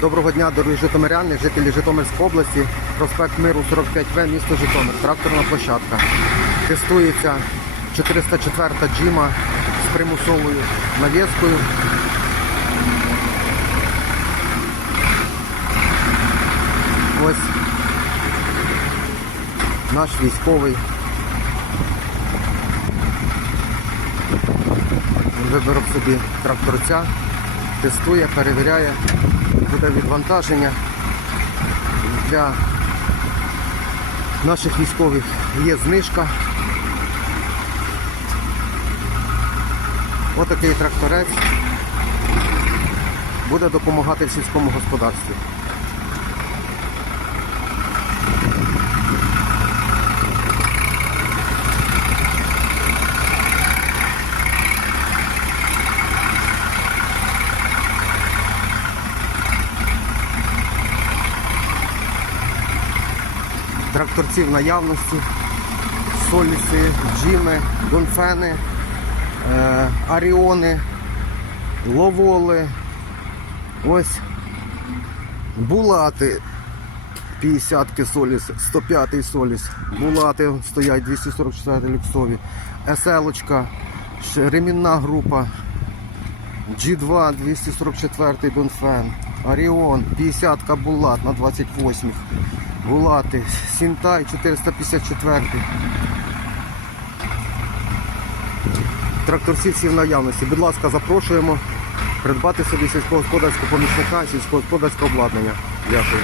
Доброго дня, дорогі житомиряни, жителі Житомирської області, проспект Миру 45В, місто Житомир, тракторна площадка. Тестується 404 джима з примусовою навіскою. Ось наш військовий. Він собі тракторця, тестує, перевіряє, буде відвантаження. Для наших військових є знижка. Отакий тракторець буде допомагати в сільському господарстві. Тракторці в наявності, соліси, джими, донфени, е, аріони, ловоли, ось булати. 50-ки соліс, 105-й соліс, булати стоять 244 люксові, еселочка, ремінна група, G2 244 Донфен, Оріон, 50-ка Булат на 28-х, Булати, Сінтай 454. Тракторці всі в наявності. Будь ласка, запрошуємо придбати собі сільськогосподарського помічника, сільськогосподарського обладнання. Дякую.